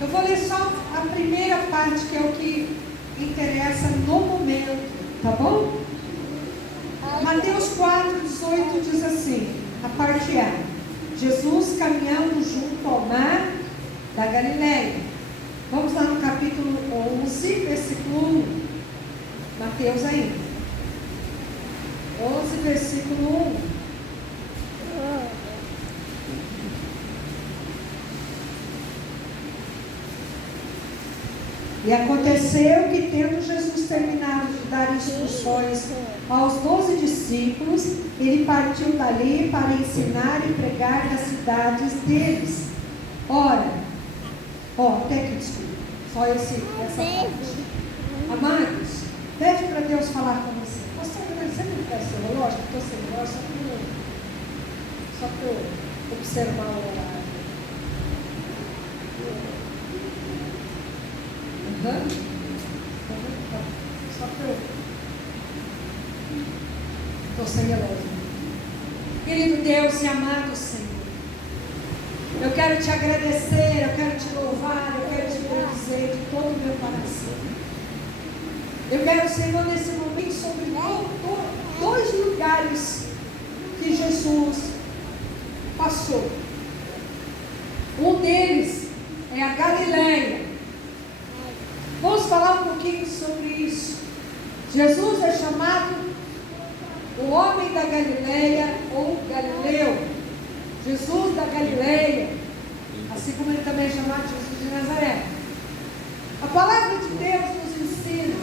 Eu vou ler só a primeira parte, que é o que interessa no momento, tá bom? Mateus 4,18 diz assim, a parte A. Jesus caminhando junto ao mar da Galileia. Vamos lá no capítulo 11, versículo 1. Mateus ainda. 11, versículo 1. E aconteceu que, tendo Jesus terminado de dar instruções aos 12 discípulos, ele partiu dali para ensinar e pregar nas cidades deles. Ora, até aqui, desculpa, só essa parte. Amados, pede para Deus falar com você. Você não quer ser relógio? Estou sem relógio só para eu observar o horário. Só para eu. Estou sem relógio. Querido Deus e amado Senhor, eu quero te agradecer, eu quero te louvar, eu quero te bendizer de todo o meu coração. Eu quero, Senhor, nesse momento, sobre dois lugares que Jesus passou. Um deles é a Galileia. Vamos falar um pouquinho sobre isso. Jesus é chamado o homem da Galileia ou Galileu. Jesus da Galileia, assim como ele também é chamado Jesus de Nazaré. A palavra de Deus nos ensina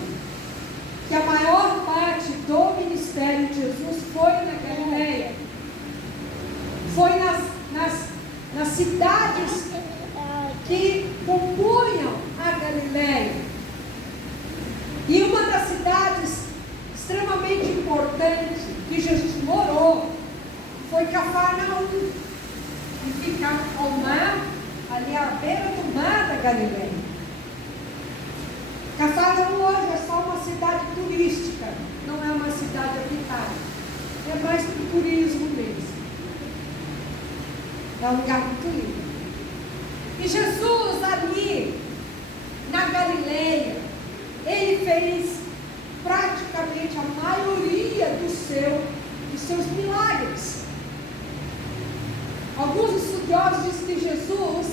que a maior parte do ministério de Jesus foi na Galileia. Foi nas cidades que compunham a Galileia. E uma das cidades extremamente importantes que Jesus morou foi Cafarnaum, que fica ao mar, ali à beira do mar da Galileia. Cafarnaum hoje é só uma cidade turística, não é uma cidade habitada, é mais para o turismo mesmo. É um lugar muito lindo. E Jesus ali, na Galileia, ele fez praticamente a maioria dos seus milagres. Alguns estudiosos dizem que Jesus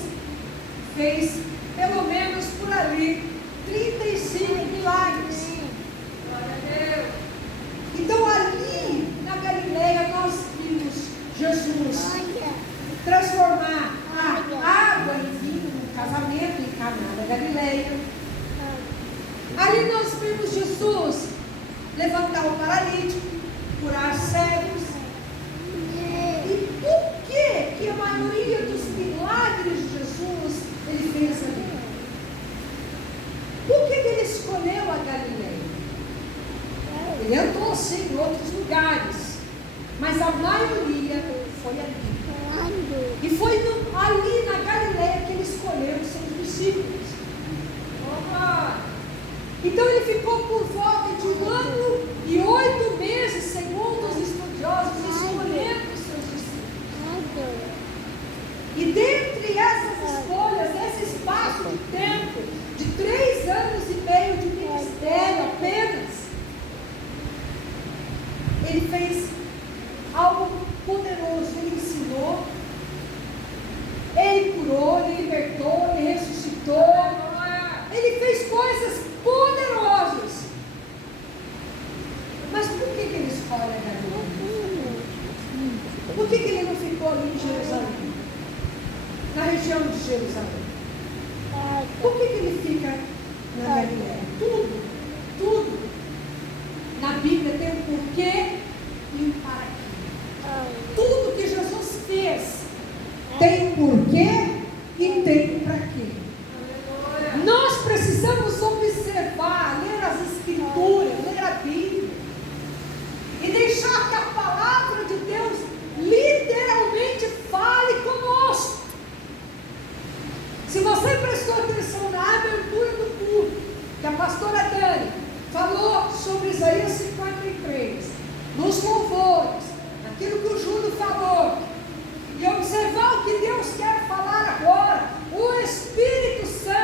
fez pelo menos por ali 35 milagres. Glória a Deus. Então ali na Galileia nós vimos Jesus transformar a água em vinho no casamento em Caná da Galileia. Ali nós vimos Jesus levantar o paralítico, curar cegos. E por que a maioria dos milagres de Jesus ele fez ali? Por que ele escolheu a Galileia? Ele andou sim em outros lugares, mas a maioria foi ali. E foi ali na Galileia que ele escolheu os seus discípulos. Então ele ficou por volta de 1 ano e 8 meses, segundo os estudiosos, escolhendo os seus discípulos. E dentre essas escolhas, esse espaço de tempo, de 3 anos e meio de ministério apenas, ele fez algo poderoso. Ele ensinou, ele curou, ele libertou, ele ressuscitou. Ele fez coisas poderosas. Mas por que ele escolhe a Galileia? Por que ele não ficou ali em Jerusalém? Na região de Jerusalém? Por que ele fica na Galileia? Tudo na Bíblia tem um porquê e um para quê. Tudo que Jesus fez tem um porquê e tem um para quê. Nós precisamos observar, ler as Escrituras, ler a Bíblia e deixar que a palavra de Deus literalmente fale conosco. Se você prestou atenção na abertura do culto, que a pastora Dani falou sobre Isaías 53, nos louvores, aquilo que o Júlio falou, e observar o que Deus quer falar agora, o Espírito Santo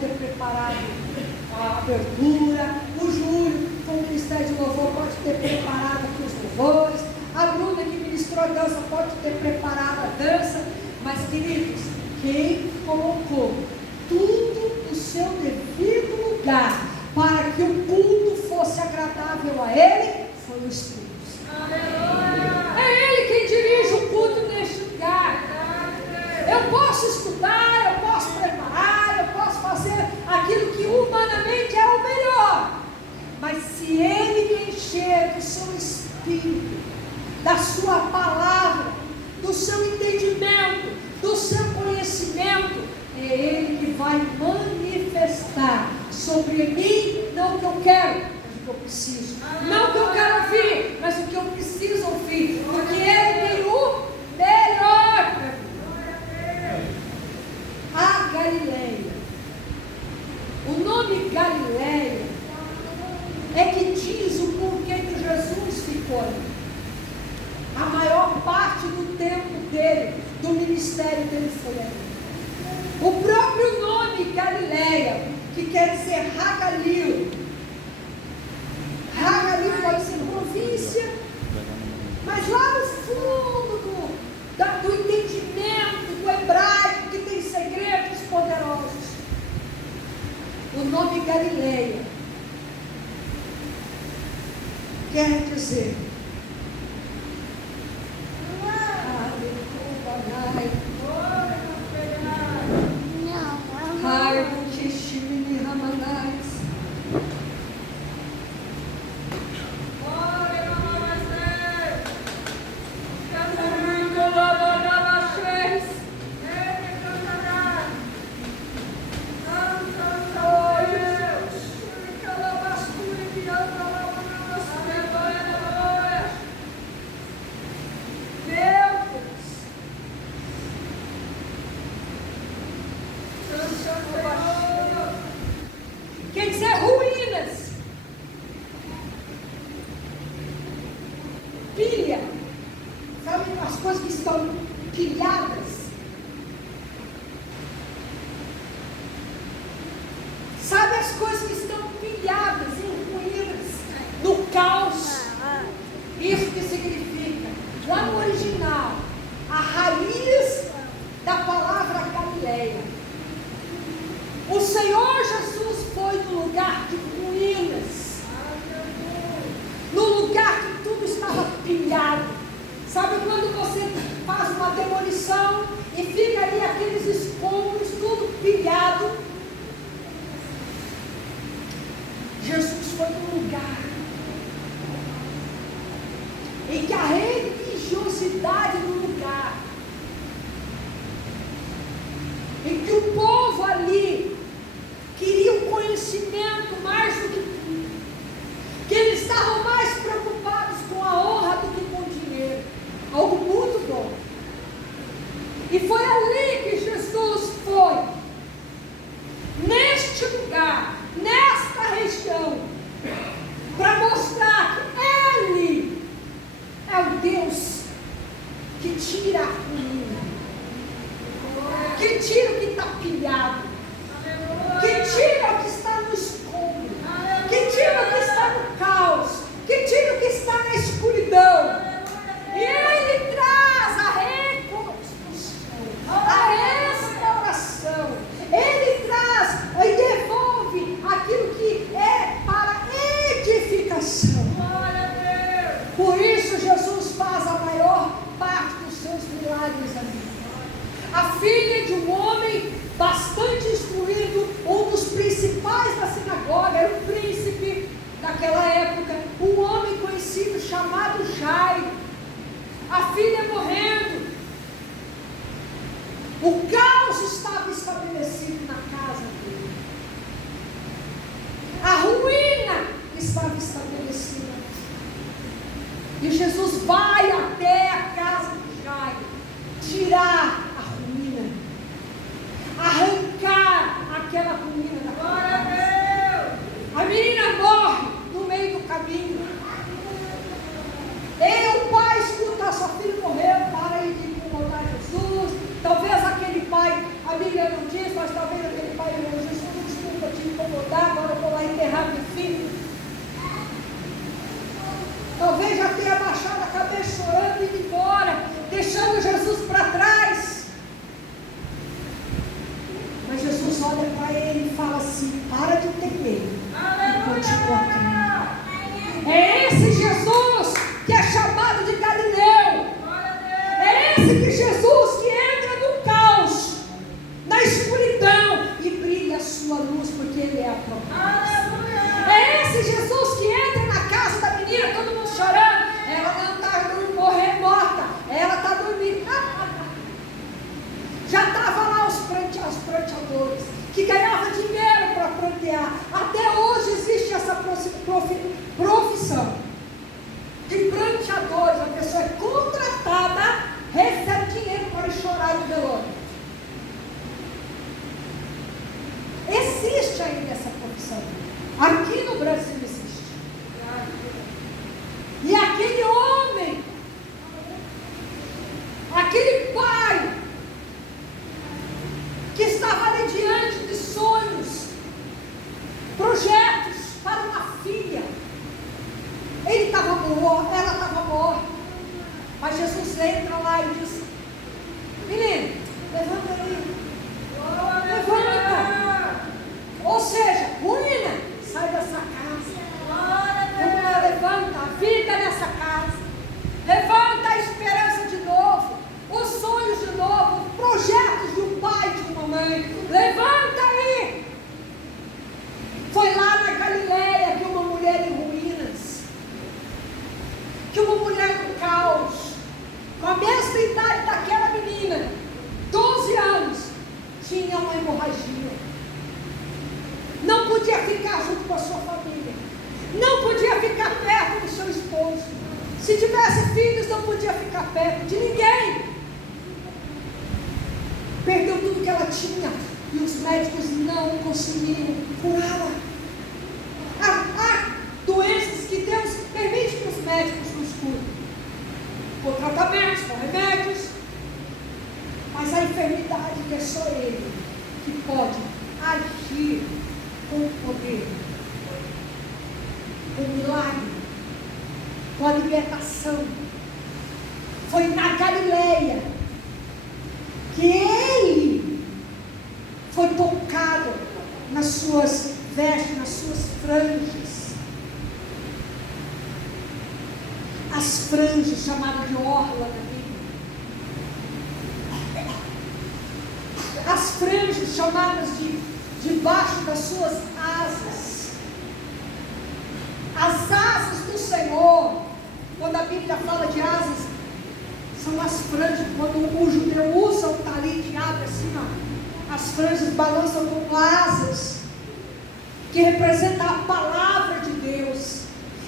ter preparado a abertura, o Júlio, com o Ministério de Louvor, pode ter preparado aqui os louvores, a Bruna, que ministrou a dança, pode ter preparado a dança, mas, queridos, quem colocou tudo no seu devido lugar para que o culto fosse agradável a Ele, foi o Espírito. É Ele quem dirige o culto neste lugar. Eu posso estudar, eu posso preparar, eu posso fazer aquilo que humanamente é o melhor, mas se Ele me encher do seu Espírito, da sua palavra, do seu entendimento, do seu conhecimento, é Ele que vai manifestar sobre mim, não o que eu quero, mas o que eu preciso, não o que eu quero ouvir, mas o que eu preciso ouvir, porque Ele tem o melhor para mim. A Galileia, o nome Galileia é que diz o porquê que Jesus ficou ali. A maior parte do tempo dele, do ministério dele, foi ali. O próprio nome Galileia, que quer dizer Hagalil. Hagalil pode ser província, mas lá no fundo do entendimento do hebraico, que tem segredos poderosos, o nome Galileia quer dizer quer dizer ruínas, pilha, sabe as coisas que estão pilhadas, sabe as coisas que estão pilhadas em ruínas, no caos. Isso que significa, lá no original, a raiz da palavra Galileia. O Senhor Jesus foi no lugar de ruínas, no lugar que tudo estava pilhado. Sabe quando você faz uma demolição e fica ali aqueles escombros, tudo pilhado? Jesus foi no lugar em que a religiosidade do lugar, em que o povo ali queria o conhecimento mais do que tudo, que eles estavam mais preocupados com a honra do que com o dinheiro, algo muito bom. E foi ali que Jesus foi, neste lugar, nesta região, para mostrar que Ele é o Deus que tira a ruína, que tira o que está pilhado, que tira o que está no escombro, que tira o que está no caos, que tira o que está na escuridão. E Ele traz a reconstrução, a restauração. Ele traz e devolve aquilo que é para edificação. Por isso Jesus faz a maior parte dos seus milagres ali. A filha de um homem bastante instruído, um dos principais da sinagoga, era um príncipe daquela época, um homem conhecido chamado Jairo. A filha morrendo, o caos estava estabelecido na casa dele, a ruína estava estabelecida. E Jesus vai até a casa de Jairo, tirar a ruína, arrancar aquela ruína da casa. A menina morre no meio do caminho. O pai escuta, sua filha morreu, para ir incomodar Jesus. Talvez aquele pai, a Bíblia não diz, mas talvez aquele pai, Jesus ele é a própria. É esse Jesus que entra na casa da menina, todo mundo chorando. Ela não está morrendo morta, ela está dormindo. Já estavam lá os pranteadores, que ganhavam dinheiro para prantear. Até hoje existe essa profissão de pranteadores. A pessoa é contratada, recebe dinheiro para chorar no velório. Existe ainda essa profissão. Aqui no Brasil existe. E aquele homem, aquele pai, que estava ali diante de sonhos, projetos para uma filha, ele estava morto, ela estava morta, mas Jesus entra lá e diz: menino, levanta aí, levanta. Ou seja, ruína, sai dessa casa. Vamos lá, levanta a vida nessa casa, levanta a esperança de novo, os sonhos de novo, os projetos de um pai, de uma mãe. Levanta aí. Foi lá na Galileia que uma mulher em ruínas, que uma mulher no caos, com a mesma idade daquela menina, 12 anos, tinha uma hemorragia. Não podia ficar junto com a sua família, não podia ficar perto do seu esposo. Se tivesse filhos, não podia ficar perto de ninguém. Perdeu tudo que ela tinha e os médicos não conseguiram curá-la. Há doenças que Deus permite que os médicos nos curem, com tratamentos, com remédios, mas a enfermidade que é só Ele que pode agir com poder, com milagre, com a libertação. Foi na Galileia que ele foi tocado nas suas vestes, nas suas franjas. As franjas chamadas de orla na Bíblia. As franjas chamadas de debaixo das suas asas. As asas do Senhor, quando a Bíblia fala de asas, são as franjas. Quando o judeu usa o talit, abre assim, ó, as franjas balançam como asas, que representa a palavra de Deus.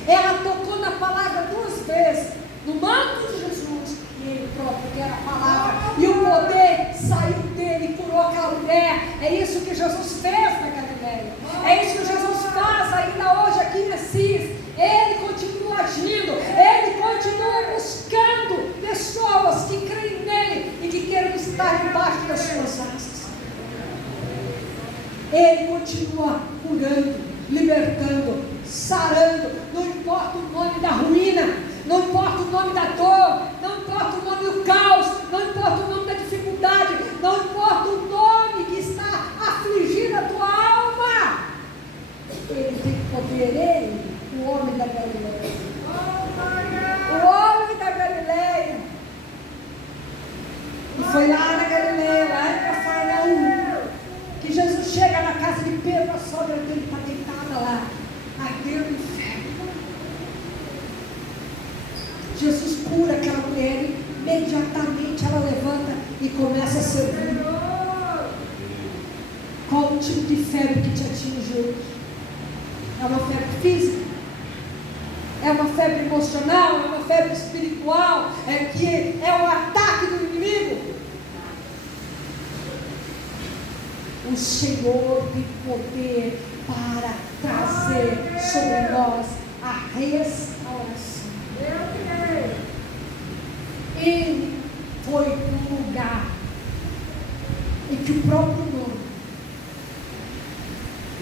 Ela tocou na palavra 2 vezes, no manto de Jesus, e ele próprio, que era a palavra, e o poder saiu dele e curou aquela mulher. É isso que Jesus fez na Galileia, é isso que Jesus faz ainda hoje aqui em Assis. Ele continua agindo, ele continua buscando pessoas que creem nele e que queiram estar debaixo das suas asas. Ele continua curando, libertando, sarando. Não importa o nome da ruína, não importa o nome da dor, não importa o nome do caos, não importa o nome da dificuldade, não importa o nome que está afligindo a tua alma. Ele tem poder, ele, o homem da Galileia. O homem da Galileia. E foi lá na Galileia, lá em Cafarnaum, que Jesus chega na casa de Pedro, a sogra dele está deitada lá, ardendo no inferno. Jesus cura aquela mulher, imediatamente ela levanta e começa a servir. Qual o tipo de febre que te atinge hoje? É uma febre física? É uma febre emocional? É uma febre espiritual? É um ataque do inimigo? O Senhor tem poder para trazer sobre nós a restauração. Ele foi para um lugar em que o próprio nome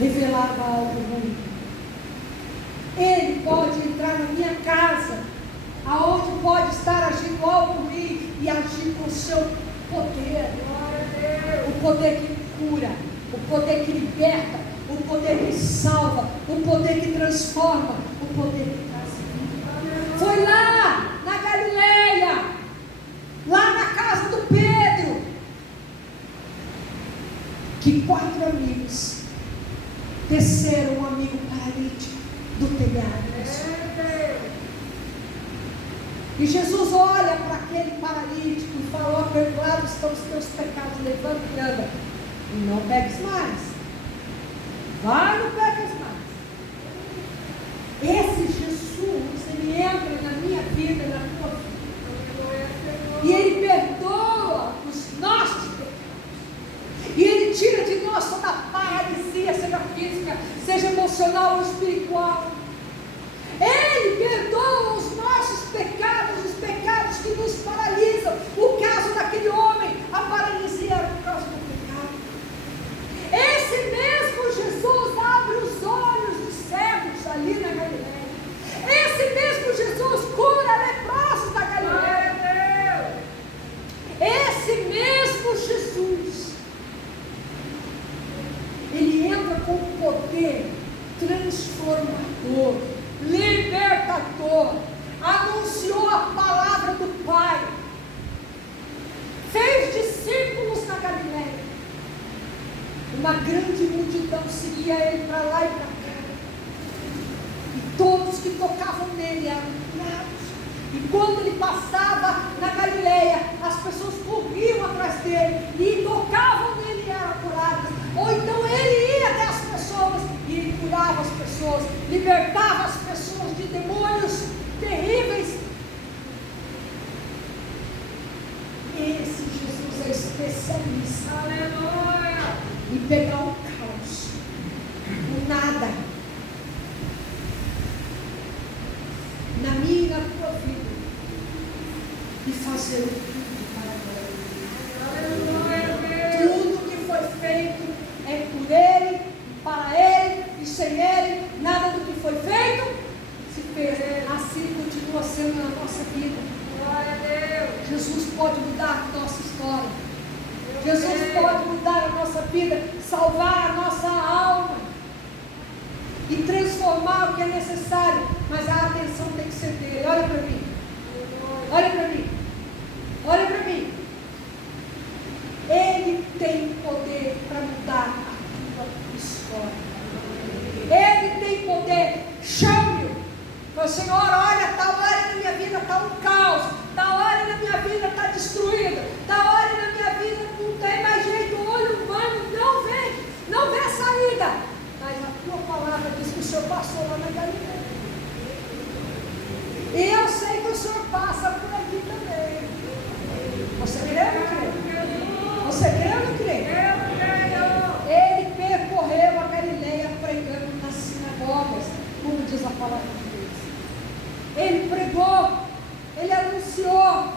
revelava algo ruim. Ele pode entrar na minha casa, aonde pode estar agindo algo ruim e agir com o seu poder. O poder que cura, o poder que liberta, o poder que salva, o poder que transforma, o poder que traz vida. Foi lá na Galileia, lá na casa do Pedro, que 4 amigos Desceram um amigo paralítico do telhado. E Jesus olha para aquele paralítico e fala: ó, perdoados estão os teus pecados, levanta e anda. E não pegues mais. Vai, não pegues mais. Esse Jesus, ele entra na minha vida, na tua vida. E ele perdoa os nossos pecados. E ele tira de nós toda a paralisia, seja física, seja emocional ou espiritual. Ele perdoa os nossos pecados, os pecados que nos paralisam. O caso daquele homem, a paralisia era por causa do pecado. Esse mesmo Jesus abre os olhos dos cegos ali na Galileia. Esse mesmo Jesus cura leprosos da Galileia. Esse mesmo Jesus, ele entra com poder transformador, libertador, anunciou a palavra do Pai, fez discípulos na Galileia. Uma grande multidão seguia ele para lá e para cá, e todos que tocavam nele eram curados. E quando ele passava na Galileia, as pessoas corriam atrás dele e tocavam nele e eram curadas. Ou então ele ia até as pessoas e ele curava as pessoas, libertava as pessoas de demônios terríveis. Esse Jesus é especialista, aleluia, em pegar o caos, o nada, na minha e na tua vida, e fazer o tudo para Ele. Tudo que foi feito é por Ele, para Ele e sem Ele. Nada do que foi feito se fez. Assim continua sendo na nossa vida. Glória a Deus. Jesus pode mudar a nossa história. Jesus pode mudar a nossa vida, salvar a nossa alma e transformar o que é necessário. Mas a atenção tem que ser dele. Olha para mim. Olha para mim. Olha para mim. Ele tem poder para mudar a tua história. Ele tem poder. Chame-o. Fala: Senhor, olha, tal área da minha vida está um caos, tal área da minha vida está destruída, tal área da minha vida não tem mais jeito, o olho humano não vê saída. Mas a tua palavra diz que o Senhor passou lá na Galileia. E eu sei que o Senhor passa por aqui também. Você crê ou não crê? Você crê ou não crê? Ele percorreu a Galileia pregando nas sinagogas, como diz a palavra de Deus. Ele pregou, ele anunciou.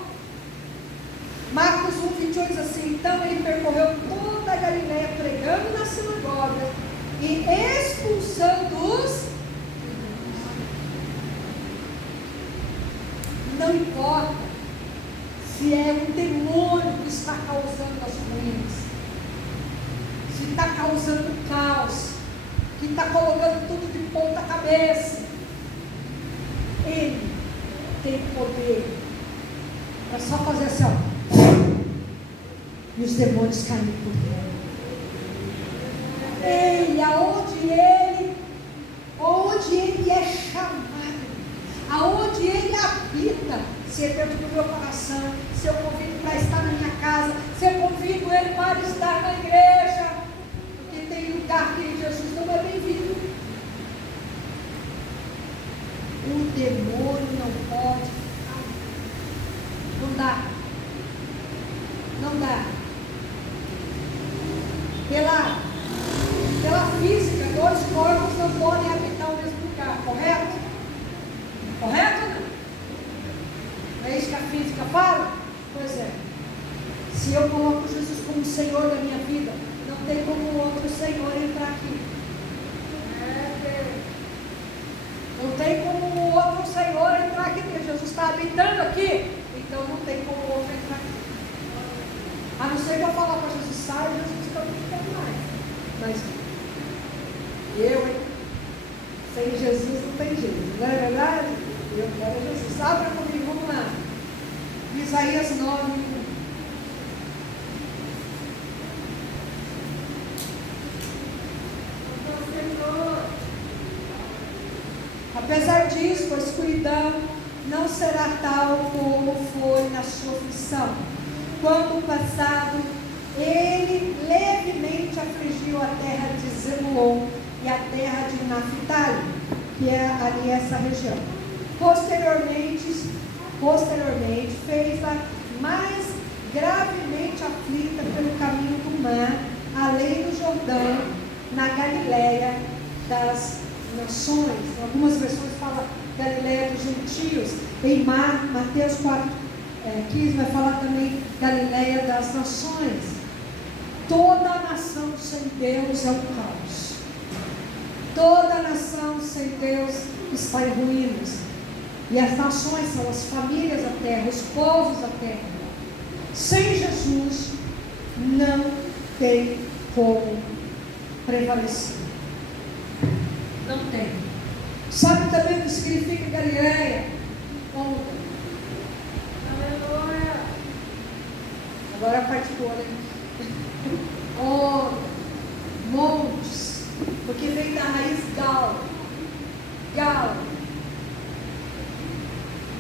Marcos 1:28 diz assim: então ele percorreu toda a Galileia pregando nas sinagogas e expulsando os. Não importa se é um demônio que está causando as ruínas, se está causando caos, que está colocando tudo de ponta cabeça. Ele tem poder para só fazer assim, ó, e os demônios caem por terra. Ele, onde ele é chamado, aonde ele habita, se é dentro do meu coração, se eu convido para estar na minha casa, se eu convido ele para estar na igreja, porque tem lugar que Jesus não é bem-vindo. O demônio não pode ficar. Não dá. Não dá. Pela física, dois corpos não podem habitar o mesmo lugar, correto? Correto ou não? Não é isso que a física fala? Pois é. Se eu coloco Jesus como Senhor da minha vida, não tem como outro Senhor entrar aqui. Não tem como outro Senhor entrar aqui, porque Jesus está habitando aqui. Então não tem como outro entrar aqui. A não ser que eu falar para Jesus: sai, Jesus está ficando mais. Mas sem Jesus não tem jeito, não é verdade? Eu quero Jesus. Abra comigo, vamos lá. Isaías 9:1. Senhor. Apesar disso, a escuridão não será tal como foi na sua aflição. Quando no passado, ele levemente afligiu a terra de Zebulon e a terra de Naphtali, que é ali essa região. Posteriormente fez-a mais gravemente aflita pelo caminho do mar, além do Jordão, na Galileia das nações. Algumas versões falam Galileia dos gentios. Em Mateus 4:15 vai falar também Galileia das nações. Toda nação sem Deus é um caos. Toda nação sem Deus está em ruínas. E as nações são as famílias da terra, os povos da terra. Sem Jesus, não tem como prevalecer. Não tem. Sabe também o que significa Galileia? Aleluia. Agora a parte boa, né? Montes. Porque vem da raiz gal.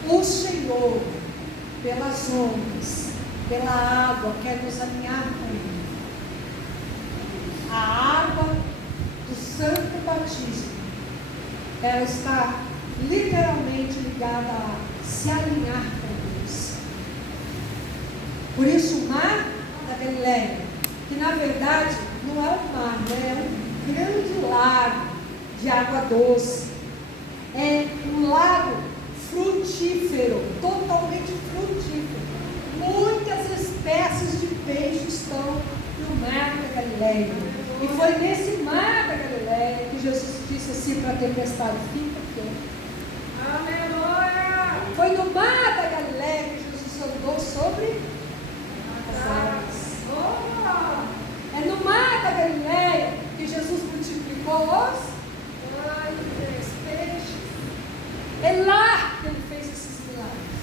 O Senhor, pelas ondas, pela água, quer nos alinhar com Ele. A água do santo batismo, ela está literalmente ligada a se alinhar com Deus. Por isso o mar da Galileia, que na verdade não é um mar, né? É um grande lago de água doce. É um lago frutífero, totalmente frutífero. Muitas espécies de peixes estão no mar da Galileia. E foi nesse mar da Galileia que Jesus disse assim para a tempestade: fica quieto. Aleluia! Foi no mar da Galileia que Jesus andou sobre as águas. É no mar da Galileia que Jesus multiplicou os peixes. É lá que ele fez esses milagres.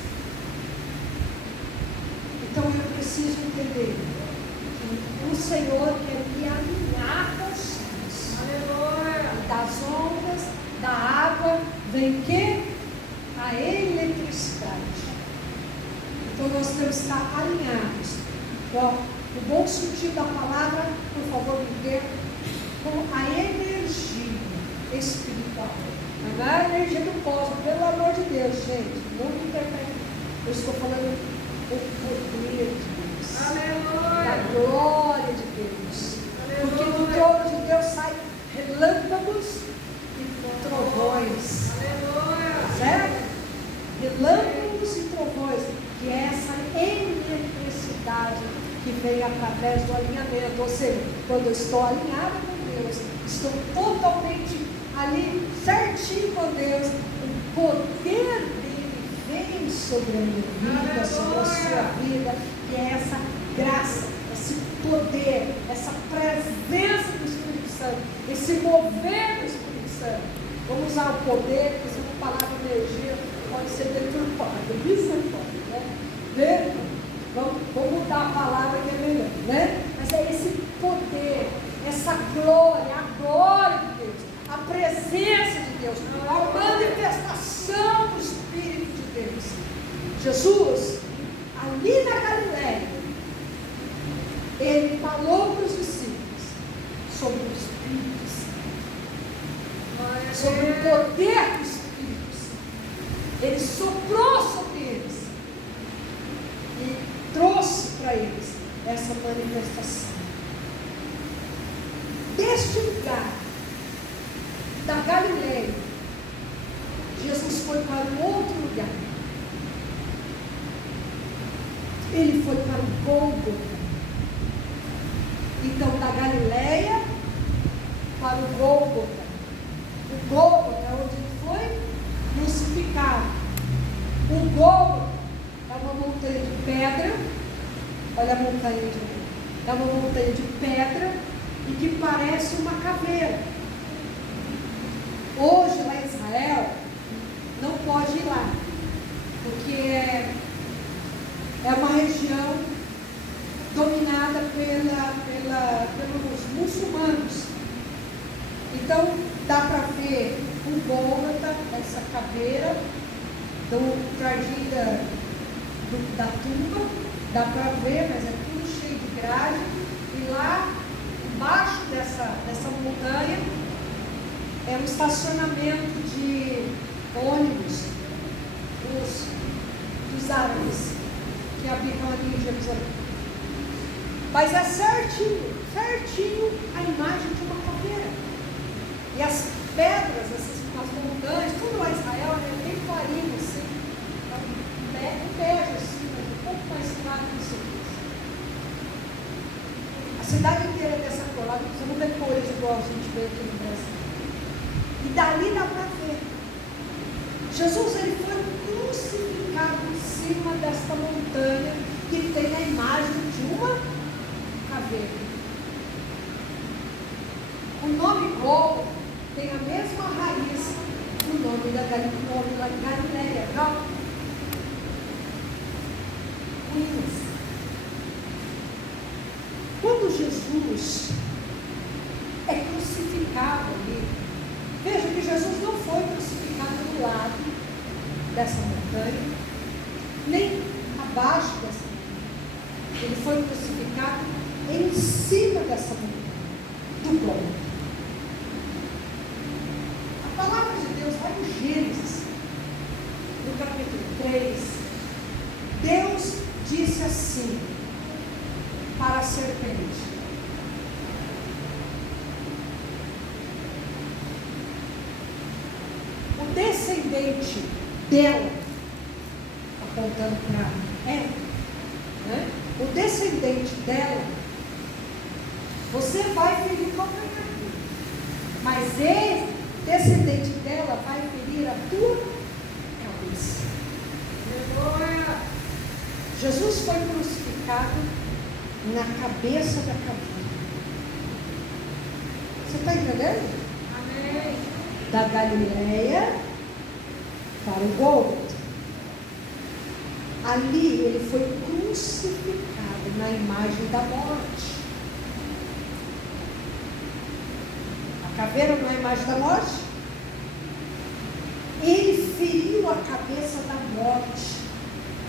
Então eu preciso entender que o Senhor quer me alinhar com os céus. Aleluia! Das ondas, da água, vem que? A eletricidade. Então nós temos que estar alinhados. O bom sentido da palavra, por favor, me entenda, com a energia espiritual. Não é a energia do cosmos, pelo amor de Deus, gente. Não me interprete. Eu estou falando o poder de Deus. Aleluia. Da glória de Deus. Aleluia. Porque do trono de Deus saem relâmpagos e trovões. Aleluia. Certo? Relâmpagos e trovões. Que é essa eletricidade que vem através do alinhamento. Ou seja, quando eu estou alinhada com Deus, estou totalmente ali, certinho com Deus, o poder dele vem sobre a minha vida, sobre a sua vida, que é essa graça, esse poder, essa presença do Espírito Santo, esse mover do Espírito Santo. Vamos usar o poder, porque essa palavra energia pode ser deturpada, misericórdia, né? Vamos mudar a palavra que é melhor, né? Mas é esse poder, essa glória, a glória de Deus, a presença de Deus, a manifestação do Espírito de Deus. Jesus, ali na Galileia, ele falou para os discípulos sobre o Espírito Santo, sobre o poder do Espírito Santo. Ele soprou sobre eles e trouxe para eles essa manifestação. Deste lugar da Galileia, Jesus foi para um outro lugar. Ele foi para o Gólgota. Então, da Galileia para o Gólgota. O Gólgota é onde ele foi crucificado. O Gólgota é uma montanha de pedra. Olha a montanha de é uma montanha de pedra e que parece uma caveira. Hoje lá em Israel não pode ir lá, porque é uma região dominada pelos muçulmanos. Então dá para ver o Gólgota, essa caveira, do jardim da tumba, dá para ver, mas é tudo cheio de grade, e lá embaixo dessa montanha é um estacionamento de ônibus dos árabes que habitam ali em Jerusalém. Mas é certinho a imagem de uma caveira. E as pedras, as montanhas, tudo lá em Israel, né, bem clarinho assim, um bege assim, mas um pouco mais claro que isso aqui. A cidade inteira é dessa cor, lá você não vê cores igual a gente vê aqui no Brasil. E dali dá para ver. Jesus, ele foi crucificado em cima desta montanha que tem a imagem de uma caveira. O nome Gólgota tem a mesma raiz do nome lá em Galileia, não? Ruínas. Quando Jesus é crucificado ali, veja que Jesus não foi crucificado do lado dessa montanha, nem abaixo dessa montanha. Ele foi crucificado em cima dessa montanha, do Gólgota. A palavra de Deus vai em Gênesis, no capítulo 3, Deus disse assim para a serpente: o descendente dela, apontando para ela, né? O descendente dela, você vai ferir qualquer coisa, mas ele, descendente dela, vai ferir a tua cabeça. Jesus foi crucificado na cabeça da caveira. Você está entendendo? Amém. Da Galileia para o Gólgota. Ali ele foi crucificado na imagem da morte. A caveira não é a imagem da morte? Ele feriu a cabeça da morte.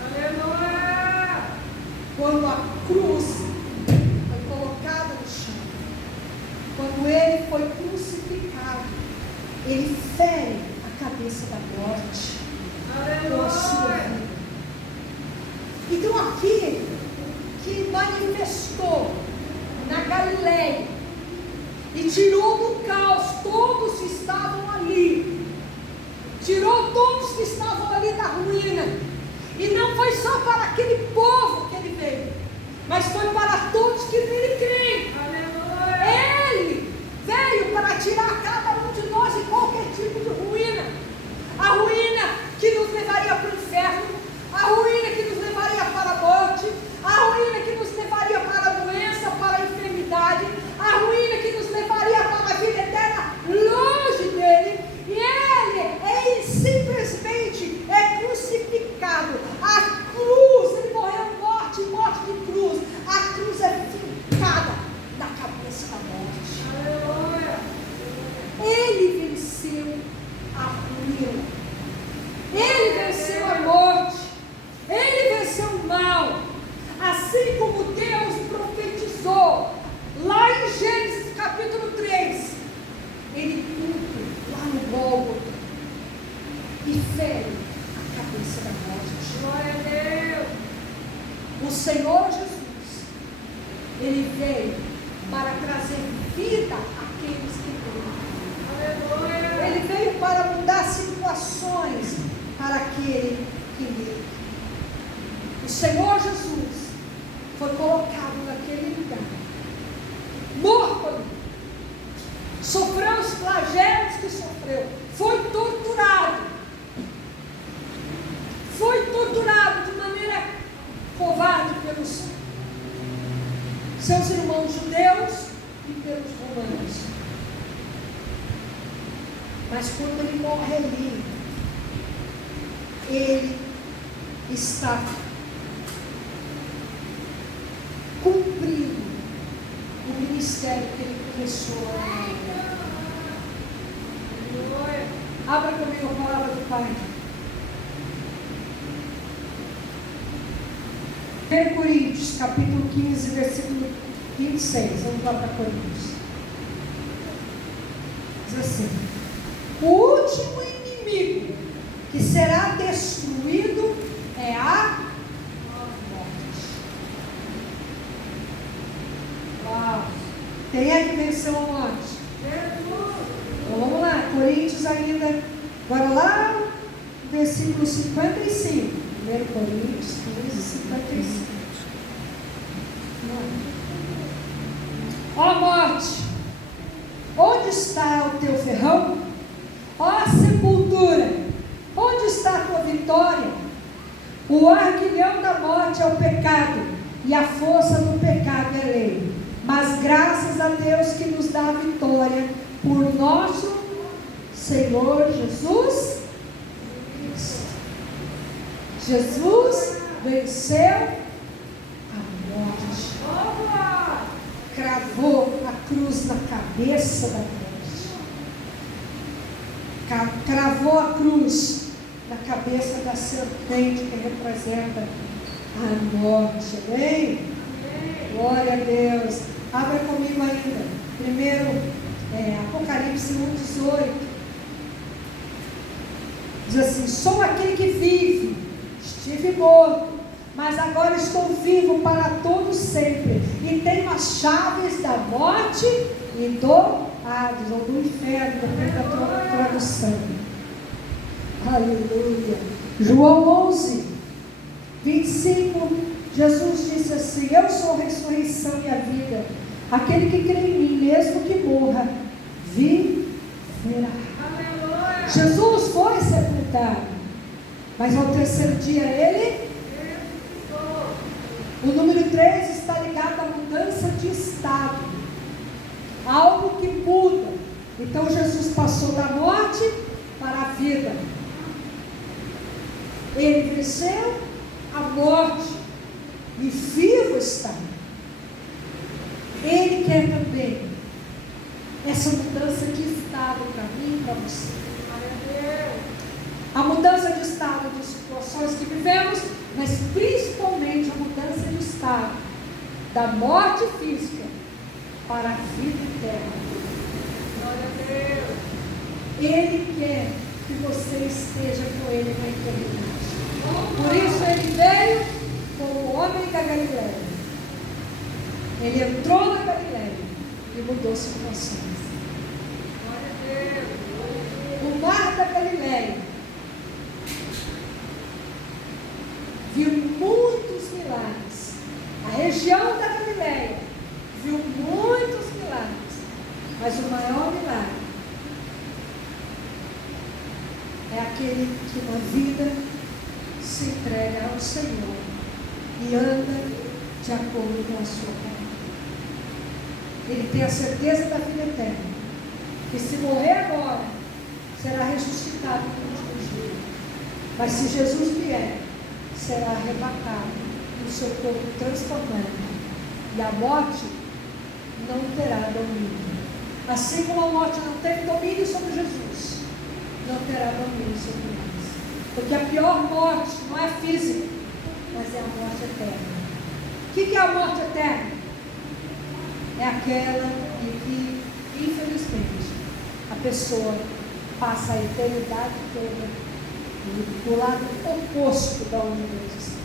Aleluia! Quando a cruz foi colocada no chão, quando ele foi crucificado, ele fere a cabeça da morte. Aleluia! Com a sua vida. Então aqui, que manifestou na Galileia e tirou do caos todos que estavam ali, tirou todos que estavam ali da ruína. E não foi só para aquele povo que ele veio, mas foi para todos que nele creem. Aleluia. Ele veio para tirar cada um de nós de qualquer tipo de ruína. A ruína que nos levaria para o inferno, a ruína que nos levaria para a morte, a ruína que nos levaria para a doença, para a enfermidade, a ruína que nos levaria para a vida eterna, longe dele. E ele simplesmente é crucificado. A cruz, ele morreu morte de cruz. A cruz é fincada na cabeça da morte. Ele venceu a ruína. Ele venceu a morte. Ele venceu o mal. Assim como Deus profetizou lá em Gênesis capítulo 3, ele cumpre lá no Gólgota e fere a cabeça da morte. Glória a Deus. O Senhor Jesus, ele veio para trazer vida àqueles que creem. Ele veio para mudar situações para aquele que crê. O Senhor Jesus foi colocado naquele lugar, morto ali, sofreu os flagelos que sofreu, foi torturado de maneira covarde pelos seus irmãos judeus e pelos romanos. Mas quando ele morre ali, ele está cumprindo o ministério que ele começou a fazer. Abra comigo a palavra do Pai. 1 Coríntios, capítulo 15, versículo 26. Vamos lá para Coríntios. Diz assim: o último inimigo que será destruído é a morte. Uau! Quem é que venceu a morte? Então vamos lá, Coríntios ainda. Agora lá, versículo 55. 1 Coríntios 15, 55. Ó morte, onde está o teu ferrão? Ó sepultura, onde está a tua vitória? O aguilhão da morte é o pecado, e a força do pecado é a lei. Mas graças a Deus que nos dá a vitória por nosso Senhor Jesus Cristo. Jesus venceu a morte. Cravou a cruz na cabeça da morte. Cravou a cruz na cabeça da serpente que representa a morte. Amém? Glória a Deus. Abra comigo ainda. Primeiro, Apocalipse 1:18. Diz assim: sou aquele que vive, estive morto, mas agora estou vivo para todo sempre, e tenho as chaves da morte e do Hades, ou do inferno, depende da tradução. Aleluia. João 11, 25, Jesus disse assim: eu sou a ressurreição e a vida, aquele que crê em mim, mesmo que morra, viverá. Jesus foi sepultado, mas ao terceiro dia ele, o número 3 está ligado à mudança de estado, algo que muda. Então Jesus passou da morte para a vida, ele venceu a morte e vivo está. Ele quer também essa mudança de estado para mim e para você. A mudança de estado de situações que vivemos, mas principalmente a mudança de estado da morte física para a vida eterna. Glória a Deus. Ele quer que você esteja com ele na eternidade. Por isso ele veio como o homem da Galileia. Ele entrou na Galileia e mudou situações. Glória a Deus. O mar da Galileia viu muitos milagres. A região da Galileia viu muitos milagres, mas o maior milagre é aquele que na vida se entrega ao Senhor e anda de acordo com a sua palavra. Ele tem a certeza da vida eterna, que se morrer agora, será ressuscitado no último dia. Mas se Jesus vier, será arrebatado, o seu corpo transformado, e a morte não terá domínio. Assim como a morte não teve domínio sobre Jesus, não terá domínio sobre nós. Porque a pior morte não é física, mas é a morte eterna. O que é a morte eterna? É aquela em que, infelizmente, a pessoa passa a eternidade toda do lado oposto da onde Deus está.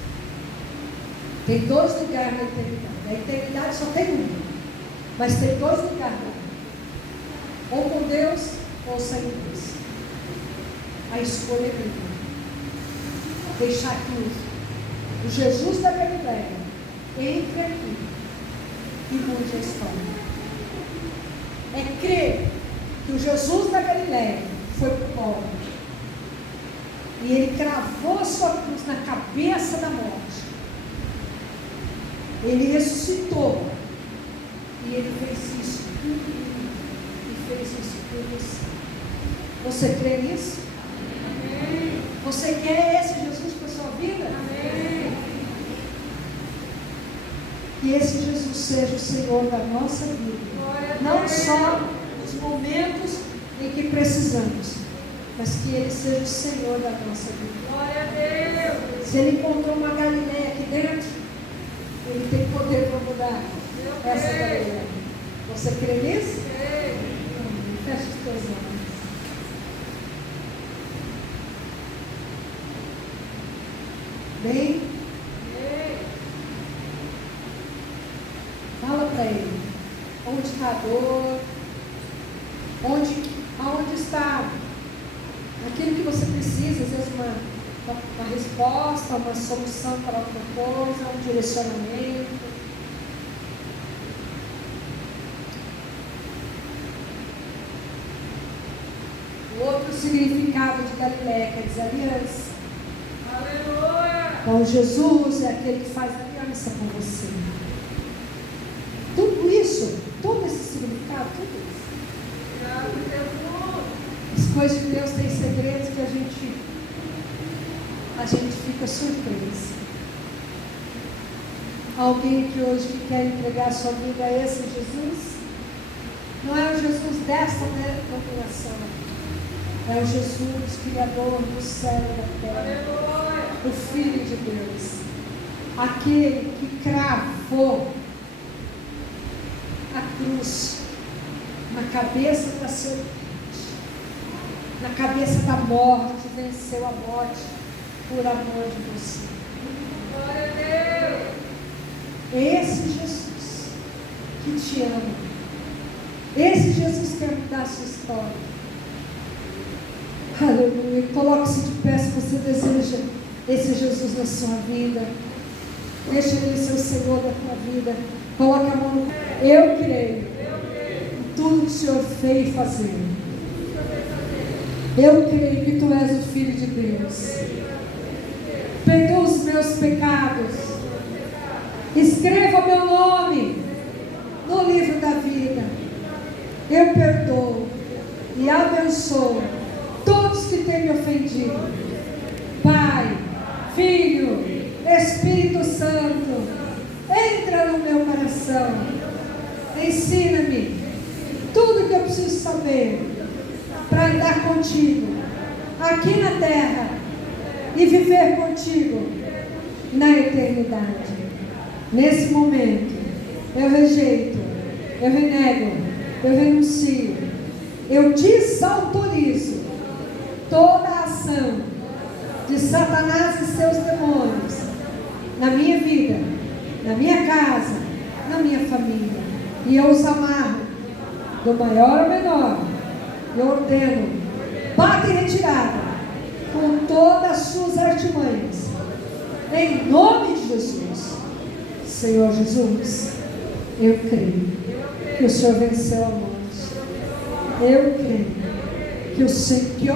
Tem dois lugares na eternidade. A eternidade só tem um, mas tem dois lugares lá. Ou com Deus ou sem Deus. A escolha é minha. Deixar que o Jesus da Galileia entre aqui e mude a história. É crer que o Jesus da Galileia foi para o morro e ele cravou a sua cruz na cabeça da morte. Ele ressuscitou e ele fez isso tudo e fez isso por você. Você crê nisso? Amém. Você quer esse Jesus para a sua vida? Amém. Que esse Jesus seja o Senhor da nossa vida, não só nos momentos em que precisamos, mas que Ele seja o Senhor da nossa vida. Glória a Deus. Se Ele encontrou uma Galileia aqui dentro, Ele tem poder para mudar essa Galileia. Você crê nisso? Feche os teus olhos. Bem, fala para Ele. Onde está a dor? Aonde está aquilo que você precisa, às vezes uma resposta, uma solução para alguma coisa, um direcionamento. O outro significado de Galileia quer dizer aliança. Aleluia. Então Jesus é aquele que faz aliança com você. Tudo isso, todo esse significado, tudo isso. As coisas de Deus têm segredos que a gente fica surpreso. Alguém que hoje que quer entregar a sua vida a esse Jesus, não é o Jesus dessa denominação, é o Jesus Criador do céu e da terra, o Filho de Deus, aquele que cravou a cruz na cabeça da serpente, na cabeça da morte, venceu a morte por amor de você. Glória a Deus. Esse Jesus que te ama, esse Jesus quer mudar a sua história. Aleluia. Coloque-se de pé se você deseja esse Jesus na sua vida. Deixa Ele ser o Senhor da tua vida. Coloque a mão no... Eu creio em tudo que o Senhor fez fazer. Eu creio que Tu és o Filho de Deus. Perdoa os meus pecados. Escreva meu nome no livro da vida. Eu perdoo e abençoo todos que têm me ofendido. Pai, Filho, Espírito Santo, entra no meu coração. Ensina-me tudo que eu preciso saber para andar contigo aqui na terra e viver contigo na eternidade. Nesse momento, eu rejeito, eu renego, eu renuncio, eu desautorizo toda a ação de Satanás e seus demônios na minha vida, na minha casa, na minha família. E eu os amarro, do maior ao menor, e ordeno, bate e retirada, com todas as suas artimanhas, em nome de Jesus. Senhor Jesus, eu creio que o Senhor venceu a morte. Eu creio que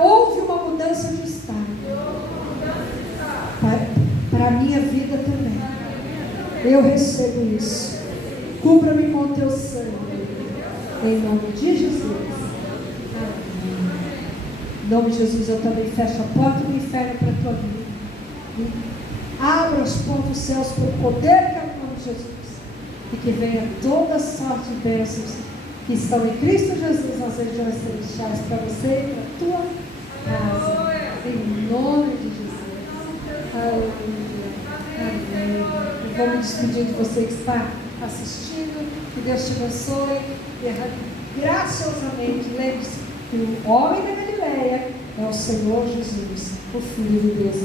houve uma mudança de estado para a minha vida também. Eu recebo isso. Cubra-me com o teu sangue, em nome de Jesus. Amém. Em nome de Jesus, eu também fecho a porta do inferno para a tua vida. Abra os pontos dos céus pelo poder que é o nome de Jesus. E que venha toda sorte de bênçãos que estão em Cristo Jesus nas regiões celestiais para você e para a tua casa. Em nome de Jesus. Aleluia. Amém. E vou me despedir de você que está assistindo. Que Deus te abençoe. Graciosamente, lembre-se que o homem da Galileia é o Senhor Jesus, o Filho de Deus.